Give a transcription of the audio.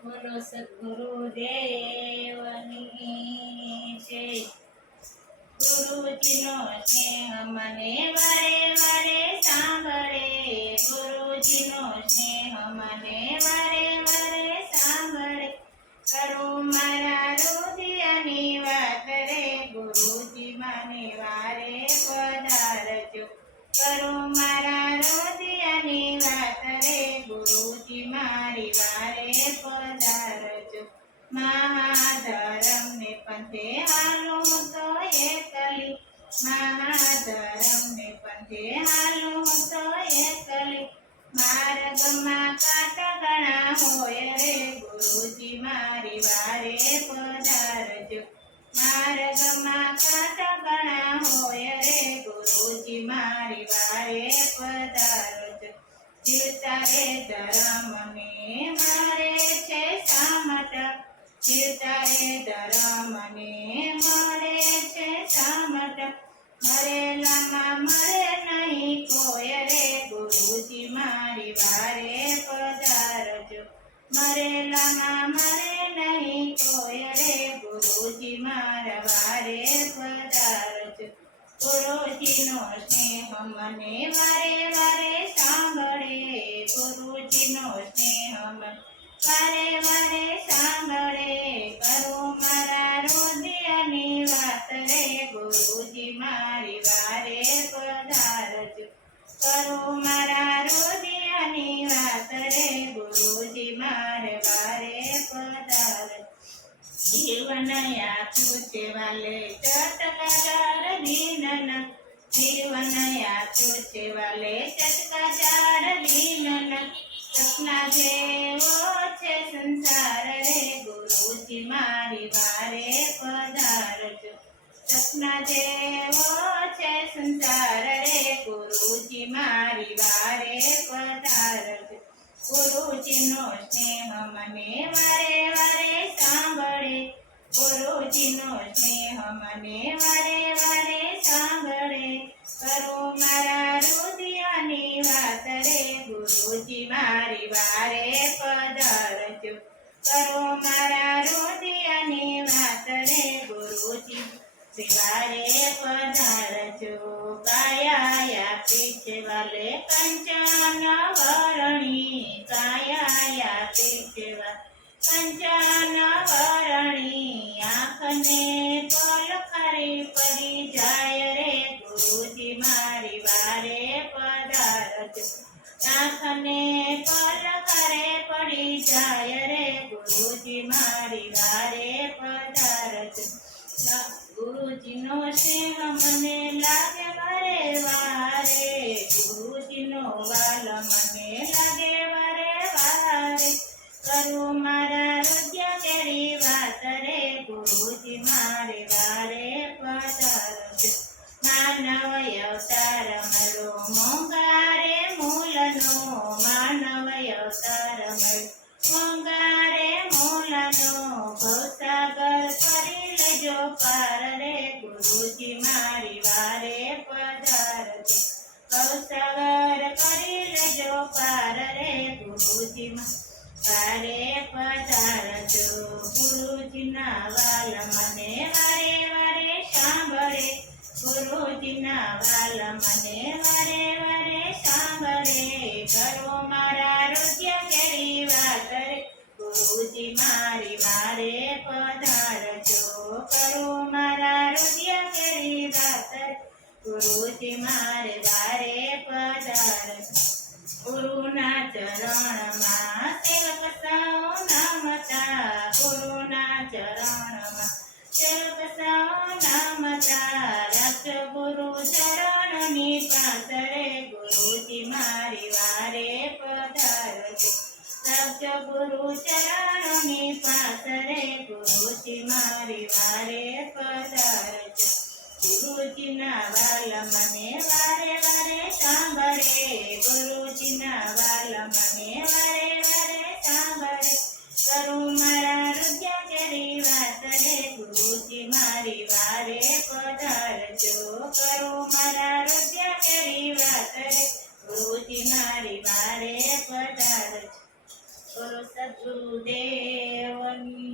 બોલો સદગુરુદેવની જય ગુરુજીનો સ્નેહ મને વારે વારે સાંભળે ગુરુજીનો સ્નેહ મને વારે વારે સાંભળે કરું મારા રુદિયાની વાત રે ગુરુજી મને વારે પધારજો કરું મારા રુદિયાની વાત રે ગુરુજી મારી વારે મહાધરમને પંથે હાલો તો એકલી મહાધરમને પંથે હાલો તો એકલી માર્ગમાં કાંટ ઘણા હોય રે ગુરુજી મારી વારે પધારજો. માર્ગમાં કાંટ ઘણા હોય રે ગુરુજી મારી વારે પધારજો. જીવતા રે ધર્મને મારે છે સામટ. જીવતા રે ધર્મને મળે છે સામટ મરેલામાં મળે નહીં કોઈ રે, ગુરુજી મારી વારે પધારજો. મરેલામાં મરે નહીં કોઈ રે, ગુરુજી મારા વારે પધારજો. ગુરુજીનો સ્નેહ મને વારે વારે સાંભળે, ગુરુજીનો સ્નેહ મને વારે વારે સાંભળે. ગુરુજી મારી વારે પધારજો. કરો મારા રોદિયાની વાત રે, ગુરુજી મારે વારે પધાર જીવન આપ્યું છે વાલે ચટકાચાર લીનન જીવન આપ્યું છે વાલે ચટકાચાર લીનન સપના જેવો સપના જેવો છે સંસાર રે, ગુરુજી મારી વારે પધારજો ગુરુજીનો સ્નેહ મને વારે વારે સાંભળે. ગુરુજીનો સ્નેહ મને વારે વારે સાંભળે. કરો મારા રુદિયાની વાત રે, ગુરુજી મારી વારે પધારજો. કરો મારા ગુરુજી પધારજો કાયા પીછે વાલે કંચન વરણી કાયા પીછે કંચન વરણી આંખને પલ ખરી પડી જાય રે ગુરુજી મારી વારે પધારજો. આંખને પલ કરે પડી જાય રે ગુરુજી મારી વારે પધારજો. ગુરુજીનો સ્નેહ મને લાગે વારે વારે ગુરુજીનો વાલ મને લાગે વારે વારે. કરું મારા રુદ્ય કેરી વાત રે ગુરુજી મારે વારે પધારજો માનવ અવતાર મળો મોંઘારે મૂલનો માનવ અવતાર મળો મોંઘારે મૂલનો. ભવસાગર કરી લેજો પાર રે ગુરુજી મારી વારે પધારજો. ભવસાગર કરી લેજો પાર રે ગુરુજી વારે પધારજો. ગુરુજીના વાલ મને વારે વારે સાંભળે. ગુરુજીના વાલ મને વારે વારે સાંભળે. કરો મારા રુદ્ય કેરી વાત રે ગુરુજી મારી મારે પધારજો. કરો મારા રુદ્ય કરી દાતર. ગુરુજી મારે વારે પધાર. ગુરુના ચરણમાં સેવક સૌ નમતા. ગુરુના ચરણમાં સેવક સૌ નમતા. રક્ષ ગુરુ ચરણની પાસરે ગુરુજી મારી વારે પધાર રક્ષ ગુરુ ચરણની પાસરે ગુરુજી મારી વારે પધારજો. ગુરુજીના વાલ મને વારે વારે સાંભળે. ગુરુજીના વાલ મને વારે વારે સાંભળે. કરું મારા રુદ્ય કરી વાત ગુરુજી મારી વારે પધારજો. કરું મારા રુદ્ય કરી વાત ગુરુજી મારી కొలస గురుదేవని